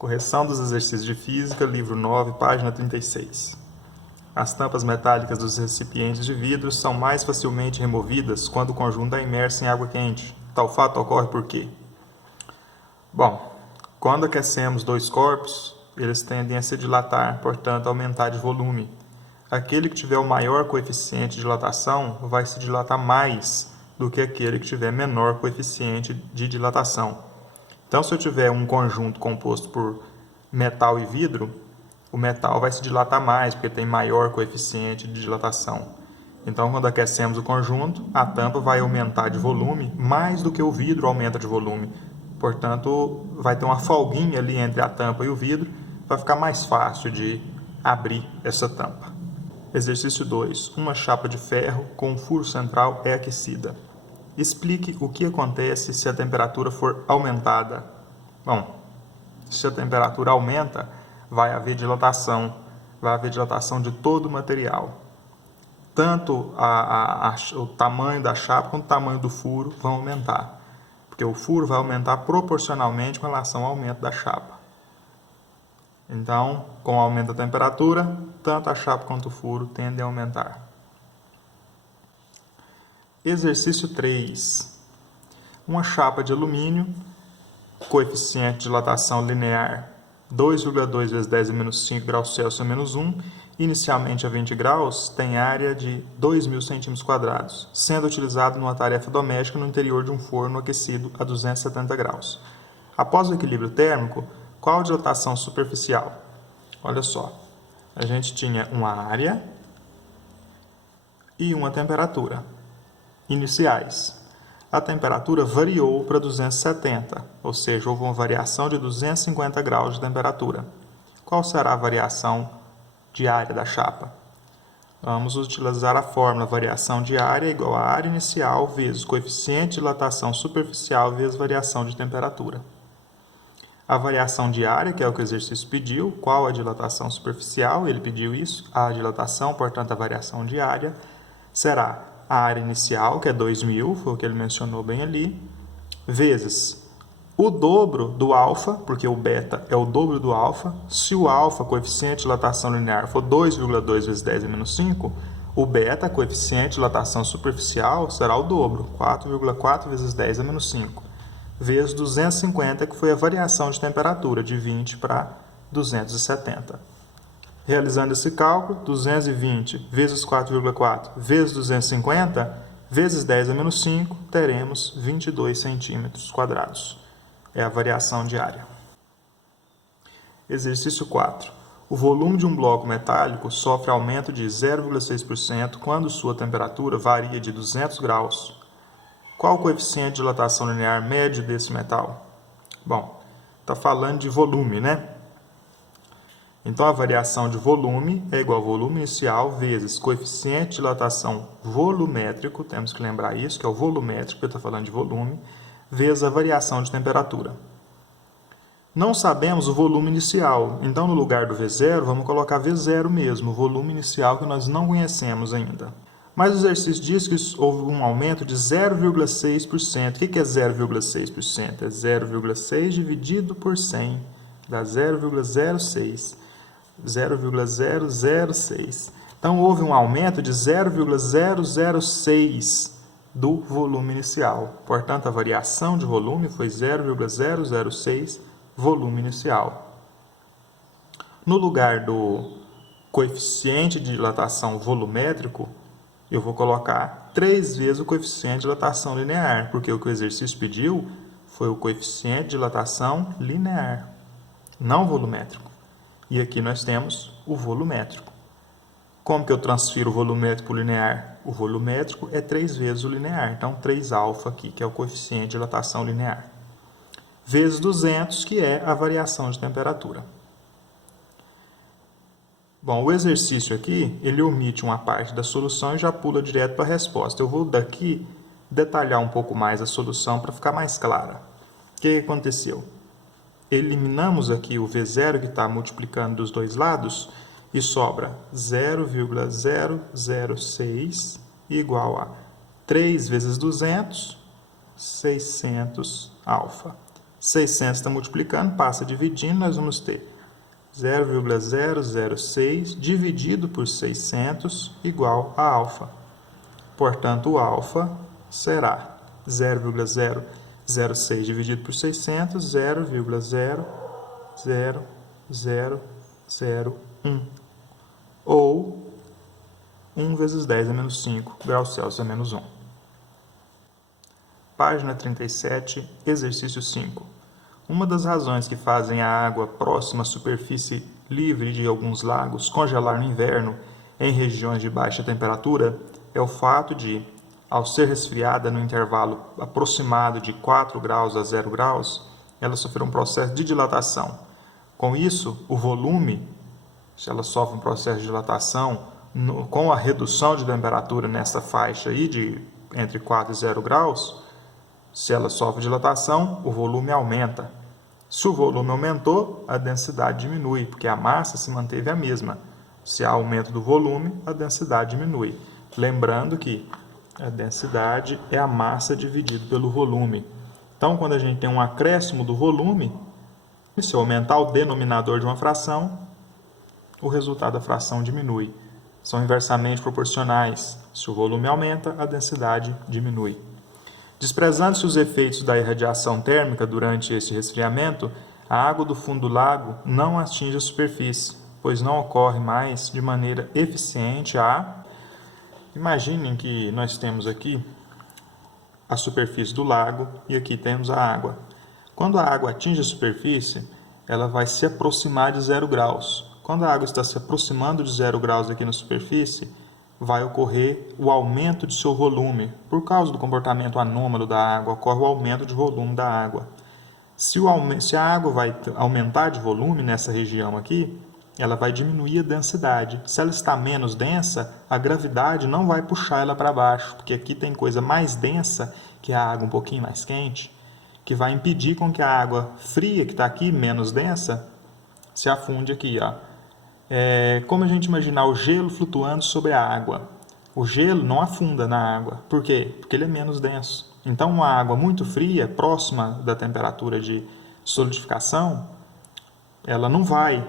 Correção dos exercícios de física, livro 9, página 36. As tampas metálicas dos recipientes de vidro são mais facilmente removidas quando o conjunto é imerso em água quente. Tal fato ocorre por quê? Bom, quando aquecemos dois corpos, eles tendem a se dilatar, portanto, aumentar de volume. Aquele que tiver o maior coeficiente de dilatação vai se dilatar mais do que aquele que tiver menor coeficiente de dilatação. Então, se eu tiver um conjunto composto por metal e vidro, o metal vai se dilatar mais, porque tem maior coeficiente de dilatação. Então, quando aquecemos o conjunto, a tampa vai aumentar de volume mais do que o vidro aumenta de volume. Portanto, vai ter uma folguinha ali entre a tampa e o vidro, vai ficar mais fácil de abrir essa tampa. Exercício 2. Uma chapa de ferro com um furo central é aquecida. Explique o que acontece se a temperatura for aumentada. Bom, se a temperatura aumenta, vai haver dilatação de todo o material. Tanto o tamanho da chapa quanto o tamanho do furo vão aumentar, porque o furo vai aumentar proporcionalmente com relação ao aumento da chapa. Então, com o aumento da temperatura, tanto a chapa quanto o furo tendem a aumentar. Exercício 3. Uma chapa de alumínio, coeficiente de dilatação linear 2,2 vezes 10 a menos 5 graus Celsius a menos 1, inicialmente a 20 graus, tem área de 2.000 cm², sendo utilizado numa tarefa doméstica no interior de um forno aquecido a 270 graus. Após o equilíbrio térmico, qual a dilatação superficial? Olha só, a gente tinha uma área e uma temperatura iniciais. A temperatura variou para 270, ou seja, houve uma variação de 250 graus de temperatura. Qual será a variação de área da chapa? Vamos utilizar a fórmula variação de área igual a área inicial vezes coeficiente de dilatação superficial vezes variação de temperatura. A variação de área, que é o que o exercício pediu, qual a dilatação superficial? Ele pediu isso, a dilatação, portanto, a variação de área, será a área inicial, que é 2.000, foi o que ele mencionou bem ali, vezes o dobro do alfa, porque o beta é o dobro do alfa. Se o alfa, coeficiente de dilatação linear, for 2,2 vezes 10 a menos 5, o beta, coeficiente de dilatação superficial, será o dobro, 4,4 vezes 10 a menos 5, vezes 250, que foi a variação de temperatura, de 20 para 270. Realizando esse cálculo, 220 vezes 4,4 vezes 250 vezes 10 a menos 5, teremos 22 cm². É a variação de área. Exercício 4. O volume de um bloco metálico sofre aumento de 0,6% quando sua temperatura varia de 200 graus. Qual o coeficiente de dilatação linear médio desse metal? Bom, está falando de volume, né? Então, a variação de volume é igual a volume inicial vezes coeficiente de dilatação volumétrico, temos que lembrar isso, que é o volumétrico, porque está falando de volume, vezes a variação de temperatura. Não sabemos o volume inicial, então no lugar do V0, vamos colocar V0 mesmo, o volume inicial que nós não conhecemos ainda. Mas o exercício diz que houve um aumento de 0,6%. O que é 0,6%? É 0,6 dividido por 100, dá 0,06. 0,006. Então, houve um aumento de 0,006 do volume inicial. Portanto, a variação de volume foi 0,006 volume inicial. No lugar do coeficiente de dilatação volumétrico, eu vou colocar 3 vezes o coeficiente de dilatação linear, porque o que o exercício pediu foi o coeficiente de dilatação linear, não volumétrico. E aqui nós temos o volumétrico. Como que eu transfiro o volumétrico para o linear? O volumétrico é 3 vezes o linear, então 3α aqui, que é o coeficiente de dilatação linear, vezes 200, que é a variação de temperatura. Bom, o exercício aqui, ele omite uma parte da solução e já pula direto para a resposta. Eu vou daqui detalhar um pouco mais a solução para ficar mais clara. O que aconteceu? Eliminamos aqui o V0 que está multiplicando dos dois lados e sobra 0,006 igual a 3 vezes 200, 600 alfa. 600 está multiplicando, passa dividindo, nós vamos ter 0,006 dividido por 600 igual a alfa. Portanto, o alfa será 0,006 dividido por 600, 0,00001. Ou 1 vezes 10 a menos 5 graus Celsius a menos 1. Página 37, exercício 5. Uma das razões que fazem a água próxima à superfície livre de alguns lagos congelar no inverno em regiões de baixa temperatura é o fato de, ao ser resfriada no intervalo aproximado de 4 graus a 0 graus, ela sofreu um processo de dilatação. Com isso, o volume, se ela sofre um processo de dilatação, com a redução de temperatura nessa faixa aí de entre 4 e 0 graus, se ela sofre dilatação, o volume aumenta. Se o volume aumentou, a densidade diminui, porque a massa se manteve a mesma. Se há aumento do volume, a densidade diminui. Lembrando que a densidade é a massa dividido pelo volume. Então, quando a gente tem um acréscimo do volume, se aumentar o denominador de uma fração, o resultado da fração diminui. São inversamente proporcionais. Se o volume aumenta, a densidade diminui. Desprezando-se os efeitos da irradiação térmica durante esse resfriamento, a água do fundo do lago não atinge a superfície, pois não ocorre mais de maneira eficiente a... Imaginem que nós temos aqui a superfície do lago e aqui temos a água. Quando a água atinge a superfície, ela vai se aproximar de 0 graus. Quando a água está se aproximando de 0 graus aqui na superfície, vai ocorrer o aumento de seu volume. Por causa do comportamento anômalo da água, ocorre o aumento de volume da água. Se a água vai aumentar de volume nessa região aqui, ela vai diminuir a densidade. Se ela está menos densa, a gravidade não vai puxar ela para baixo, porque aqui tem coisa mais densa, que é a água um pouquinho mais quente, que vai impedir com que a água fria, que está aqui, menos densa, se afunde aqui, ó. É como a gente imaginar o gelo flutuando sobre a água. O gelo não afunda na água. Por quê? Porque ele é menos denso. Então, uma água muito fria, próxima da temperatura de solidificação, ela não vai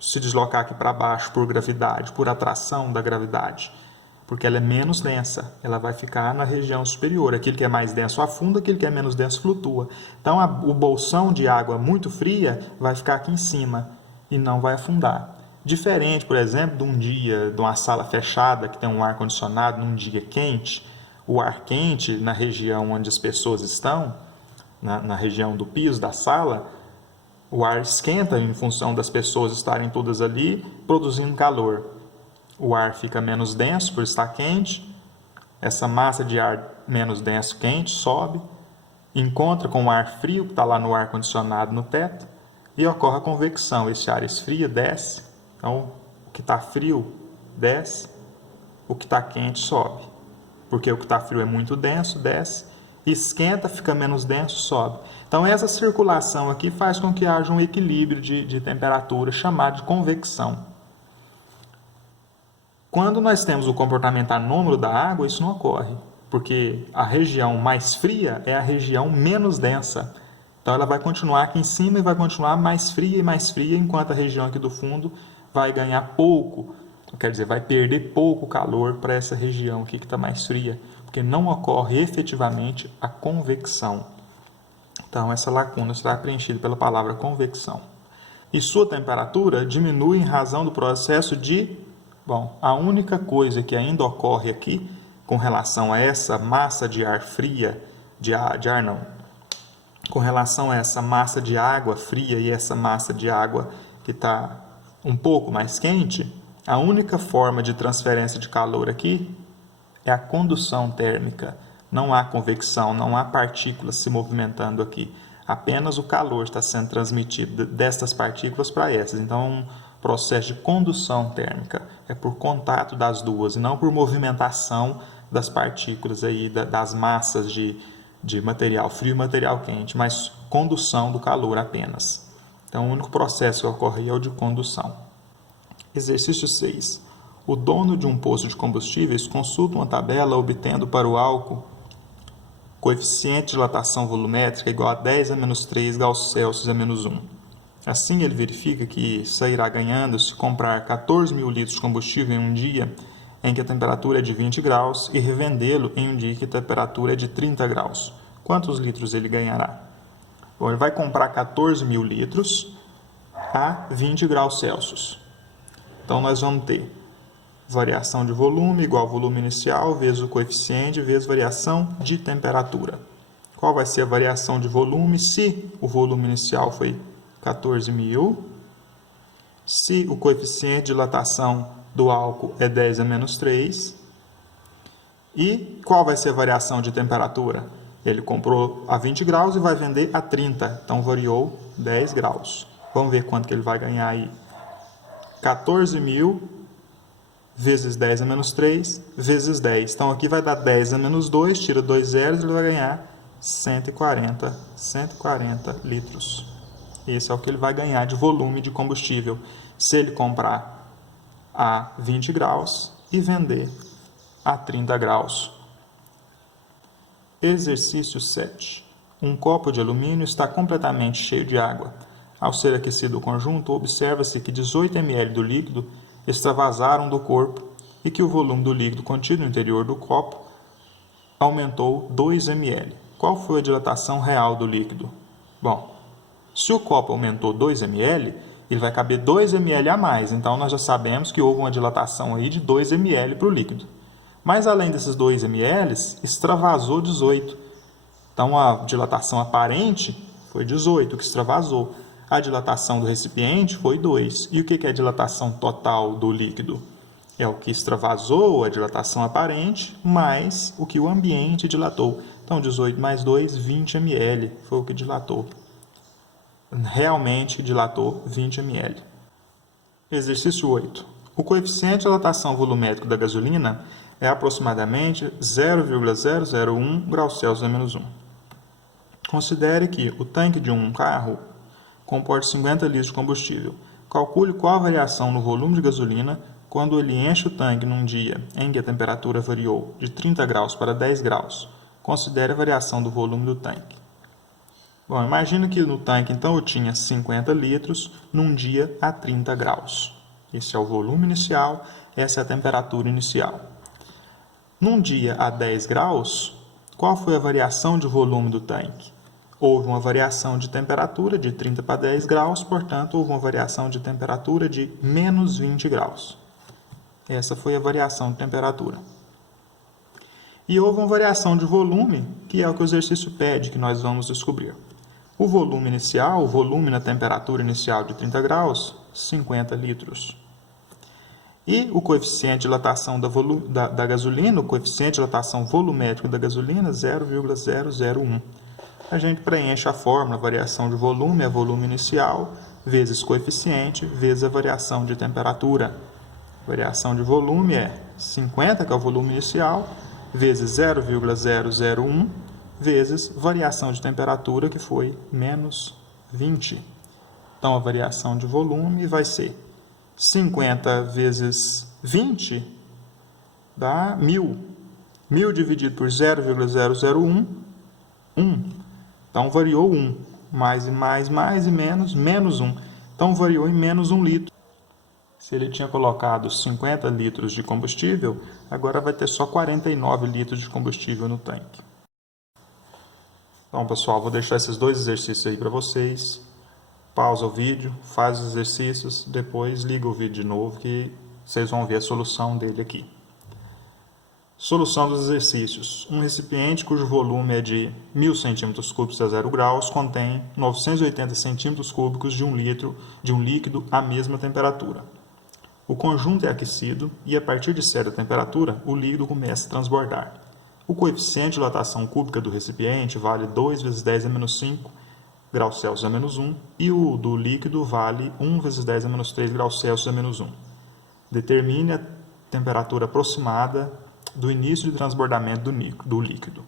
se deslocar aqui para baixo por gravidade, por atração da gravidade, porque ela é menos densa. Ela vai ficar na região superior. Aquilo que é mais denso afunda, aquilo que é menos denso flutua. Então, o bolsão de água muito fria vai ficar aqui em cima e não vai afundar. Diferente, por exemplo, de um dia, de uma sala fechada que tem um ar-condicionado num dia quente, o ar quente na região onde as pessoas estão, na região do piso da sala, o ar esquenta em função das pessoas estarem todas ali produzindo calor. O ar fica menos denso por estar quente, essa massa de ar menos denso quente sobe, encontra com o ar frio que está lá no ar-condicionado no teto, e ocorre a convecção. Esse ar esfria, desce. Então, o que está frio desce, o que está quente sobe. Porque o que está frio é muito denso, desce. Esquenta, fica menos denso, sobe. Então, essa circulação aqui faz com que haja um equilíbrio de temperatura, chamado de convecção. Quando nós temos o comportamento anômalo da água, isso não ocorre. Porque a região mais fria é a região menos densa. Então, ela vai continuar aqui em cima e vai continuar mais fria, enquanto a região aqui do fundo vai ganhar pouco, quer dizer, vai perder pouco calor para essa região aqui que está mais fria, porque não ocorre efetivamente a convecção. Então, essa lacuna será preenchida pela palavra convecção. E sua temperatura diminui em razão do processo de... Bom, a única coisa que ainda ocorre aqui, com relação a essa massa de ar fria, com relação a essa massa de água fria e essa massa de água que está um pouco mais quente, a única forma de transferência de calor aqui é a condução térmica. Não há convecção, não há partículas se movimentando aqui. Apenas o calor está sendo transmitido destas partículas para essas. Então, é um processo de condução térmica. É por contato das duas e não por movimentação das partículas aí, das massas de material frio e material quente, mas condução do calor apenas. Então, o único processo que ocorre é o de condução. Exercício 6. O dono de um posto de combustíveis consulta uma tabela obtendo para o álcool coeficiente de dilatação volumétrica é igual a 10 a menos 3 graus Celsius a menos 1. Assim, ele verifica que sairá ganhando se comprar 14.000 litros de combustível em um dia em que a temperatura é de 20 graus e revendê-lo em um dia que a temperatura é de 30 graus. Quantos litros ele ganhará? Bom, ele vai comprar 14.000 litros a 20 graus Celsius. Então, nós vamos ter variação de volume igual ao volume inicial vezes o coeficiente vezes variação de temperatura. Qual vai ser a variação de volume se o volume inicial foi 14.000, se o coeficiente de dilatação do álcool é 10 a menos 3, e qual vai ser a variação de temperatura? Ele comprou a 20 graus e vai vender a 30, então variou 10 graus. Vamos ver quanto que ele vai ganhar aí. 14.000 vezes 10 a menos 3, vezes 10. Então, aqui vai dar 10 a menos 2, tira 2 zeros, ele vai ganhar 140 litros. Esse é o que ele vai ganhar de volume de combustível se ele comprar a 20 graus e vender a 30 graus. Exercício 7. Um copo de alumínio está completamente cheio de água. Ao ser aquecido o conjunto, observa-se que 18 ml do líquido extravasaram do corpo e que o volume do líquido contido no interior do copo aumentou 2 ml. Qual foi a dilatação real do líquido? Bom, se o copo aumentou 2 ml, ele vai caber 2 ml a mais, então nós já sabemos que houve uma dilatação aí de 2 ml para o líquido. Mas além desses 2 ml, extravasou 18. Então a dilatação aparente foi 18 que extravasou. A dilatação do recipiente foi 2. E o que é a dilatação total do líquido? É o que extravasou, a dilatação aparente, mais o que o ambiente dilatou. Então, 18 mais 2, 20 ml foi o que dilatou. Realmente dilatou 20 ml. Exercício 8. O coeficiente de dilatação volumétrico da gasolina é aproximadamente 0,001 graus Celsius a menos 1. Considere que o tanque de um carro comporta 50 litros de combustível. Calcule qual a variação no volume de gasolina quando ele enche o tanque num dia em que a temperatura variou de 30 graus para 10 graus. Considere a variação do volume do tanque. Bom, imagina que no tanque, então, eu tinha 50 litros num dia a 30 graus. Esse é o volume inicial, essa é a temperatura inicial. Num dia a 10 graus, qual foi a variação de volume do tanque? Houve uma variação de temperatura de 30 para 10 graus, portanto, houve uma variação de temperatura de menos 20 graus. Essa foi a variação de temperatura. E houve uma variação de volume, que é o que o exercício pede, que nós vamos descobrir. O volume inicial, o volume na temperatura inicial de 30 graus, 50 litros. E o coeficiente de dilatação da gasolina, o coeficiente de dilatação volumétrico da gasolina, 0,001. A gente preenche a fórmula, variação de volume é volume inicial, vezes coeficiente, vezes a variação de temperatura. Variação de volume é 50, que é o volume inicial, vezes 0,001, vezes variação de temperatura, que foi menos 20. Então, a variação de volume vai ser 50 vezes 20 dá 1.000. 1.000 dividido por 0,001, 1. Então, variou 1. Mais e menos, menos 1. Então, variou em menos 1 litro. Se ele tinha colocado 50 litros de combustível, agora vai ter só 49 litros de combustível no tanque. Então, pessoal, vou deixar esses dois exercícios aí para vocês. Pausa o vídeo, faz os exercícios, depois liga o vídeo de novo que vocês vão ver a solução dele aqui. Solução dos exercícios. Um recipiente cujo volume é de 1.000 cm3 a 0 graus contém 980 cm3 de 1 litro de um líquido à mesma temperatura. O conjunto é aquecido e, a partir de certa temperatura, o líquido começa a transbordar. O coeficiente de dilatação cúbica do recipiente vale 2 vezes 10 a menos 5 graus Celsius a menos 1 e o do líquido vale 1 vezes 10 a menos 3 graus Celsius a menos 1. Determine a temperatura aproximada do início de transbordamento do líquido.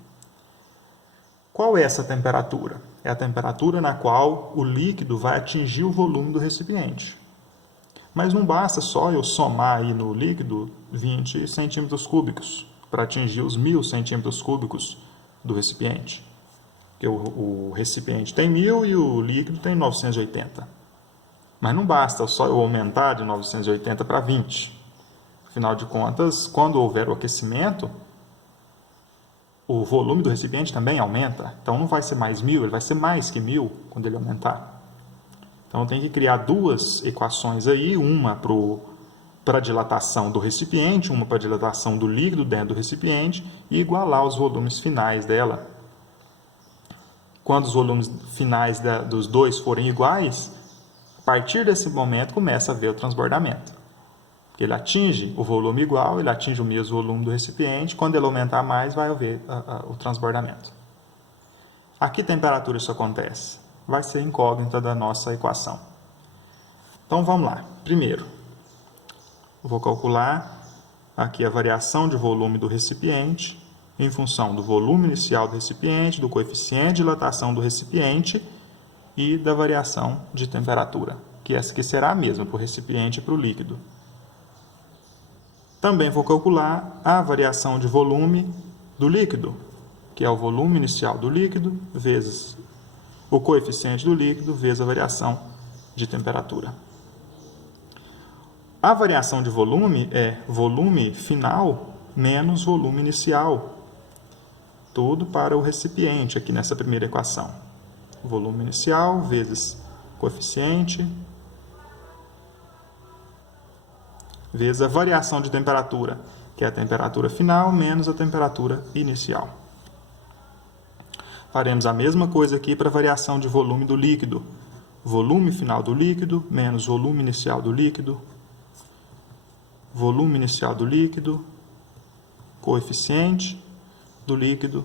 Qual é essa temperatura? É a temperatura na qual o líquido vai atingir o volume do recipiente. Mas não basta só eu somar aí no líquido 20 centímetros cúbicos para atingir os 1.000 centímetros cúbicos do recipiente. Porque o recipiente tem 1.000 e o líquido tem 980. Mas não basta só eu aumentar de 980 para 20. Afinal de contas, quando houver o aquecimento, o volume do recipiente também aumenta. Então não vai ser mais 1.000, ele vai ser mais que 1.000 quando ele aumentar. Então eu tenho que criar duas equações aí, uma para a dilatação do recipiente, uma para a dilatação do líquido dentro do recipiente e igualar os volumes finais dela. Quando os volumes finais dos dois forem iguais, a partir desse momento começa a haver o transbordamento. Ele atinge o volume igual, ele atinge o mesmo volume do recipiente, quando ele aumentar mais vai haver o transbordamento. A que temperatura isso acontece? Vai ser incógnita da nossa equação. Então vamos lá. Primeiro, eu vou calcular aqui a variação de volume do recipiente em função do volume inicial do recipiente, do coeficiente de dilatação do recipiente e da variação de temperatura, que essa aqui será a mesma para o recipiente e para o líquido. Também vou calcular a variação de volume do líquido, que é o volume inicial do líquido vezes o coeficiente do líquido vezes a variação de temperatura. A variação de volume é volume final menos volume inicial. Tudo para o recipiente aqui nessa primeira equação. Volume inicial vezes coeficiente vezes a variação de temperatura, que é a temperatura final menos a temperatura inicial. Faremos a mesma coisa aqui para a variação de volume do líquido. Volume final do líquido menos volume inicial do líquido. Volume inicial do líquido, coeficiente do líquido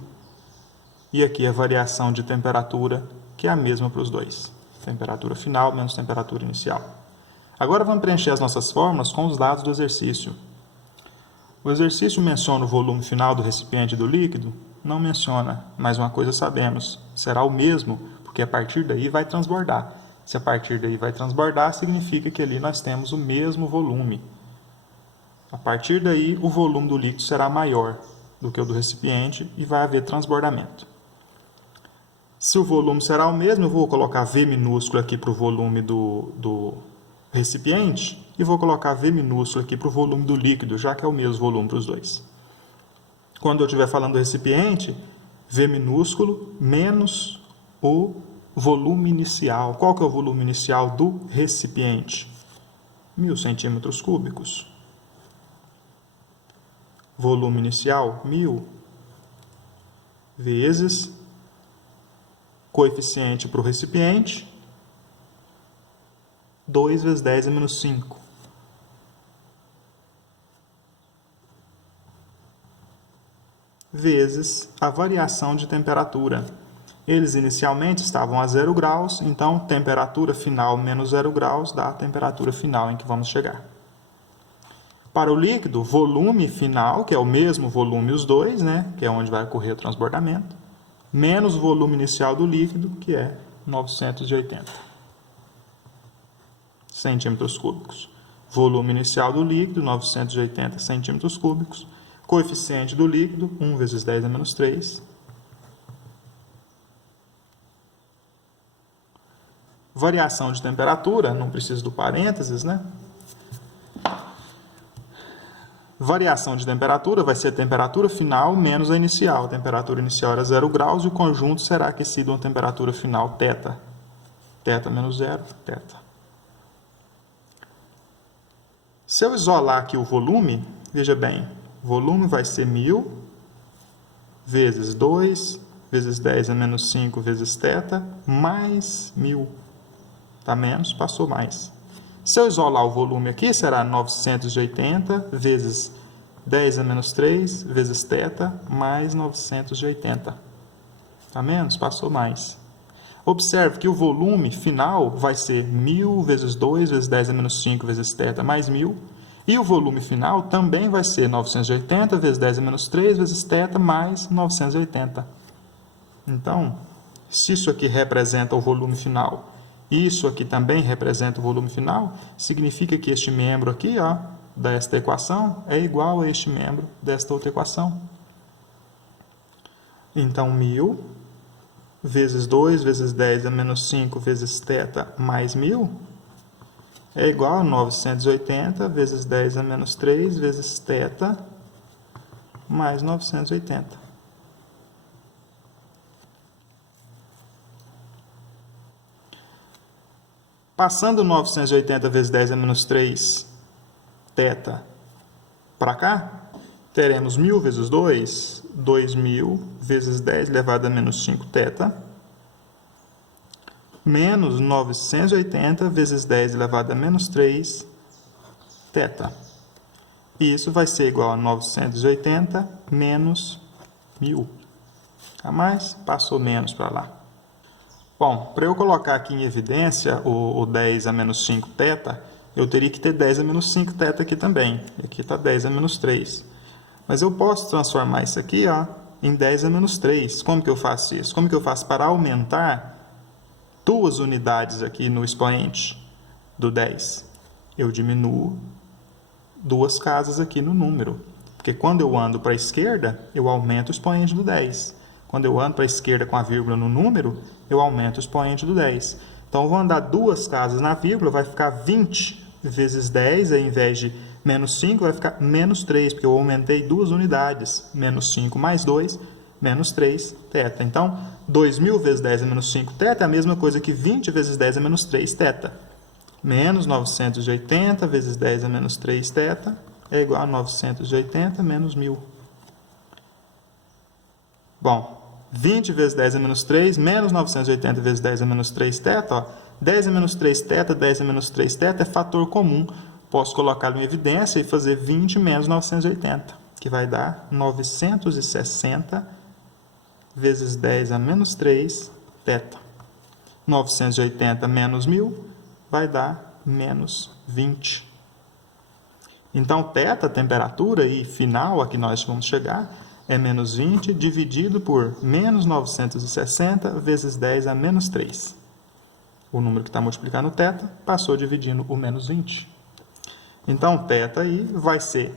e aqui a variação de temperatura, que é a mesma para os dois. Temperatura final menos temperatura inicial. Agora vamos preencher as nossas fórmulas com os dados do exercício. O exercício menciona o volume final do recipiente e do líquido? Não menciona, mas uma coisa sabemos, será o mesmo, porque a partir daí vai transbordar. Se a partir daí vai transbordar, significa que ali nós temos o mesmo volume. A partir daí, o volume do líquido será maior do que o do recipiente e vai haver transbordamento. Se o volume será o mesmo, eu vou colocar V minúsculo aqui para o volume do recipiente e vou colocar V minúsculo aqui para o volume do líquido, já que é o mesmo volume para os dois. Quando eu estiver falando do recipiente, V minúsculo menos o volume inicial. Qual que é o volume inicial do recipiente? 1.000 centímetros cúbicos. Volume inicial, 1.000, vezes coeficiente para o recipiente, 2 vezes 10 a menos 5. Vezes a variação de temperatura. Eles inicialmente estavam a 0 graus, então temperatura final menos 0 graus dá a temperatura final em que vamos chegar. Para o líquido, volume final, que é o mesmo volume os dois, né, que é onde vai ocorrer o transbordamento, menos o volume inicial do líquido, que é 980 centímetros cúbicos. Volume inicial do líquido, 980 centímetros cúbicos. Coeficiente do líquido, 1 vezes 10 a menos 3. Variação de temperatura, não preciso do parênteses, né? Variação de temperatura vai ser a temperatura final menos a inicial. A temperatura inicial era 0 graus e o conjunto será aquecido a uma temperatura final θ. θ menos 0, θ. Se eu isolar aqui o volume, veja bem, o volume vai ser 1.000 vezes 2 vezes 10 a menos 5 vezes θ mais 1.000. Está menos, passou mais. Se eu isolar o volume aqui, será 980 vezes 10 a menos 3 vezes θ mais 980. Está menos? Passou mais. Observe que o volume final vai ser 1.000 vezes 2 vezes 10 a menos 5 vezes θ mais 1.000. E o volume final também vai ser 980 vezes 10 a menos 3 vezes θ mais 980. Então, se isso aqui representa o volume final, isso aqui também representa o volume final, significa que este membro aqui, ó, desta equação, é igual a este membro desta outra equação. Então, 1.000 vezes 2 vezes 10 é menos 5 vezes θ mais 1.000 é igual a 980 vezes 10 a menos 3 vezes θ mais 980. Passando 980 vezes 10 a menos 3 θ para cá, teremos 1.000 vezes 2, 2.000 vezes 10 elevado a menos 5 θ, menos 980 vezes 10 elevado a menos 3 θ. E isso vai ser igual a 980 menos 1.000. A mais, passou menos para lá. Bom, para eu colocar aqui em evidência o 10 a menos 5 θ, eu teria que ter 10 a menos 5 θ aqui também. E aqui está 10 a menos 3. Mas eu posso transformar isso aqui em 10 a menos 3. Como que eu faço isso? Como que eu faço para aumentar 2 unidades aqui no expoente do 10? Eu diminuo 2 casas aqui no número. Porque quando eu ando para a esquerda, eu aumento o expoente do 10. Quando eu ando para a esquerda com a vírgula no número, eu aumento o expoente do 10. Então, eu vou andar 2 casas na vírgula, vai ficar 20 vezes 10, ao invés de menos 5, vai ficar menos 3, porque eu aumentei 2 unidades. Menos 5 mais 2, menos 3 θ. Então, 2.000 vezes 10 é menos 5 θ é a mesma coisa que 20 vezes 10 é menos 3 θ. Menos 980 vezes 10 é menos 3 θ é igual a 980 menos 1.000. Bom, 20 vezes 10 é menos 3, menos 980 vezes 10 é menos 3 θ. 10 é menos 3 θ, 10 é menos 3 θ é fator comum. Posso colocá-lo em evidência e fazer 20 menos 980, que vai dar 960 vezes 10 a menos 3 θ. 980 menos 1.000 vai dar menos 20. Então, θ, a temperatura e final a que nós vamos chegar, é menos 20 dividido por menos 960 vezes 10 a menos 3. O número que está multiplicando o θ passou dividindo o menos 20. Então, θ aí vai ser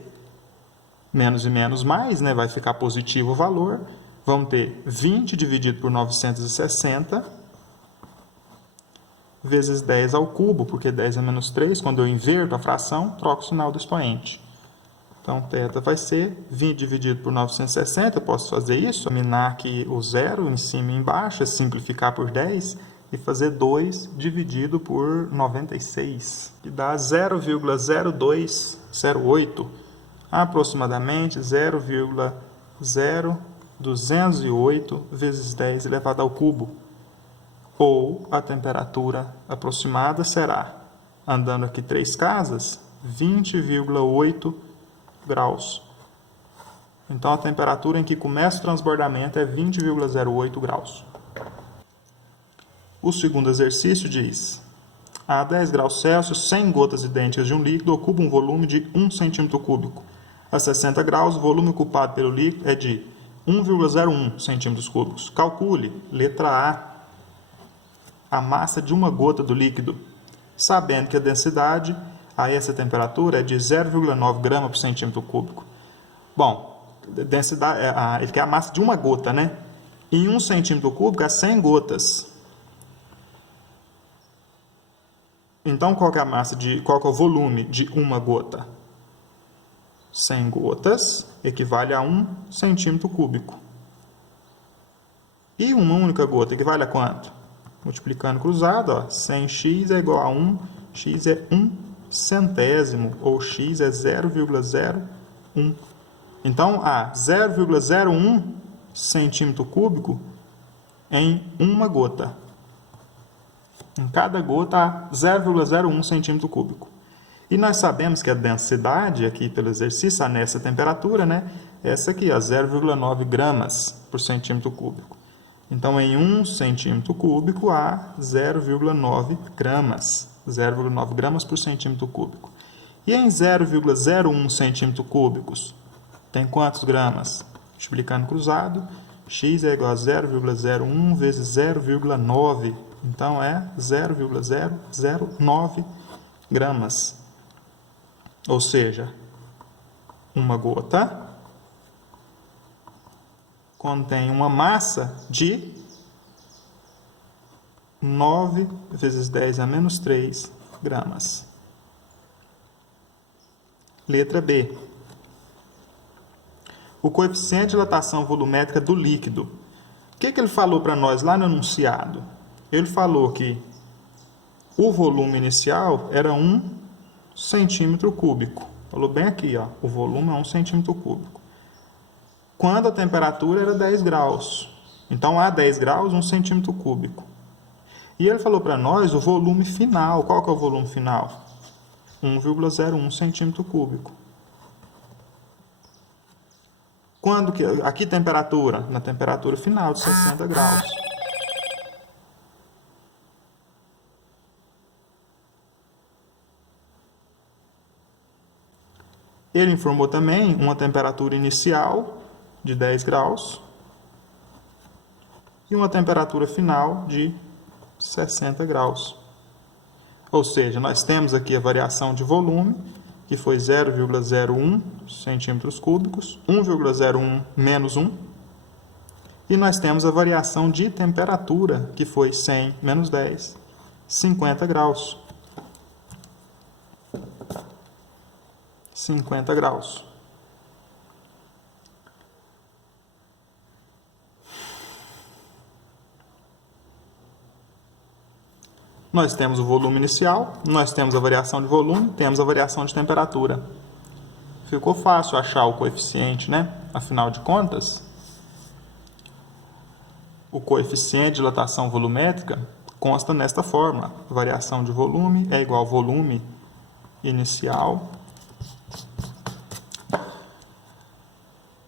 menos e menos mais, né? Vai ficar positivo o valor. Vamos ter 20 dividido por 960 vezes 10 ao cubo, porque 10 é menos 3. Quando eu inverto a fração, troco o sinal do expoente. Então, θ vai ser 20 dividido por 960. Eu posso fazer isso, eliminar aqui o zero em cima e embaixo, simplificar por 10 e fazer 2 dividido por 96, que dá 0,0208, aproximadamente 0,0208 vezes 10 elevado ao cubo. Ou a temperatura aproximada será, andando aqui 3 casas, 20,8 graus. Então, a temperatura em que começa o transbordamento é 20,08 graus. O segundo exercício diz: a 10 graus Celsius, 100 gotas idênticas de um líquido ocupam um volume de 1 centímetro cúbico. A 60 graus, o volume ocupado pelo líquido é de 1,01 centímetros cúbicos. Calcule, letra A massa de uma gota do líquido, sabendo que a densidade a essa temperatura é de 0,9 gramas por centímetro cúbico. Bom, densidade, ele quer a massa de uma gota, né? Em 1 centímetro cúbico há 100 gotas. Então, qual que é qual que é o volume de uma gota? 100 gotas equivale a 1 centímetro cúbico. E uma única gota equivale a quanto? Multiplicando cruzado, 100x é igual a 1, x é 1 centésimo, ou x é 0,01. Então, há 0,01 centímetro cúbico em uma gota. Em cada gota há 0,01 centímetro cúbico. E nós sabemos que a densidade, aqui pelo exercício, nessa temperatura, né? Essa aqui, 0,9 gramas por centímetro cúbico. Então, em 1 centímetro cúbico há 0,9 gramas. 0,9 gramas por centímetro cúbico. E em 0,01 centímetro cúbicos, tem quantos gramas? Multiplicando cruzado, x é igual a 0,01 vezes 0,9. Então, é 0,009 gramas. Ou seja, uma gota contém uma massa de 9 vezes 10 a menos 3 gramas. Letra B. O coeficiente de dilatação volumétrica do líquido. O que ele falou para nós lá no enunciado? Ele falou que o volume inicial era 1 centímetro cúbico. Falou bem aqui, ó, o volume é 1 centímetro cúbico. Quando a temperatura era 10 graus. Então, a 10 graus, 1 centímetro cúbico. E ele falou para nós o volume final. Qual que é o volume final? 1,01 centímetro cúbico. Quando que... Aqui temperatura? Na temperatura final de 60 graus. Ele informou também uma temperatura inicial de 10 graus e uma temperatura final de 60 graus. Ou seja, nós temos aqui a variação de volume, que foi 0,01 centímetros cúbicos, 1,01 menos 1. E nós temos a variação de temperatura, que foi 100 menos 10, 50 graus. 50 graus. Nós temos o volume inicial, nós temos a variação de volume, temos a variação de temperatura. Ficou fácil achar o coeficiente, né? Afinal de contas, o coeficiente de dilatação volumétrica consta nesta fórmula. Variação de volume é igual ao volume inicial.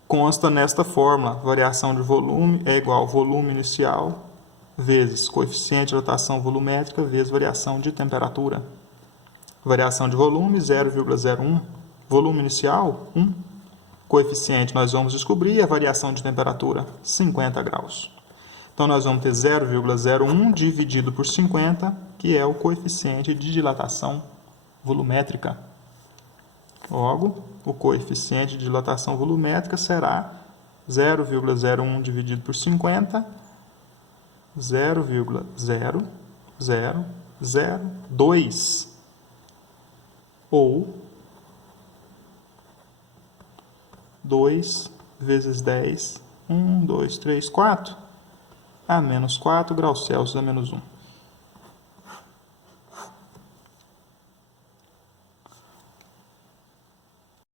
Consta nesta fórmula. Variação de volume é igual ao volume inicial vezes coeficiente de dilatação volumétrica vezes variação de temperatura. Variação de volume, 0,01. Volume inicial, 1. Coeficiente, nós vamos descobrir. A variação de temperatura, 50 graus. Então, nós vamos ter 0,01 dividido por 50, que é o coeficiente de dilatação volumétrica. Logo, o coeficiente de dilatação volumétrica será 0,01 dividido por 50, 0,0002, ou 2 vezes 10, 1, 2, 3, 4, a menos 4 graus Celsius a menos 1.